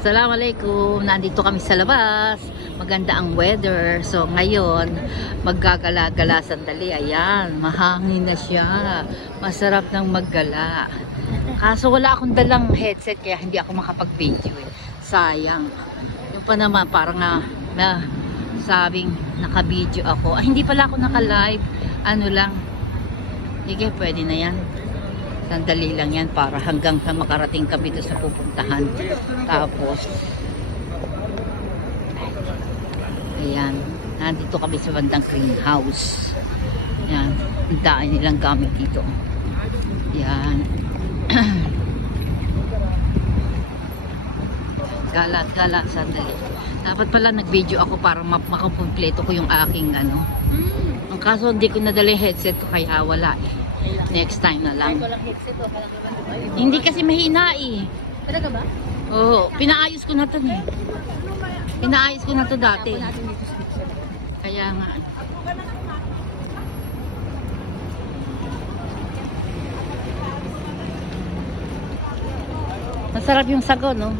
Assalamualaikum. Nandito kami sa labas. Maganda ang weather. So ngayon, maggagala-gala sandali. Ayan, mahangin na siya. Masarap ng maggala. Kaso wala akong dalang headset kaya hindi ako makapag-video eh. Sayang. Yung pa naman parang na sabing naka-video ako. Hindi pala ako naka-live. Ano lang. Sige, pwede na yan. Sandali lang yan para hanggang sa makarating kami doon sa pupuntahan. Tapos, ayan, nandito kami sa bandang greenhouse. Ayan, ang daan nilang gamit dito. Ayan. Gala, sandali. Dapat pala nag-video ako para makakumpleto ko yung aking ano. Ang kaso hindi ko nadala yung headset ko kaya wala eh. Next time na lang. Hindi kasi mahina eh. Talaga ba? Oo, pinaayos ko na to eh. Pinaayos ko na to dati. Kaya nga. Masarap yung sago, no?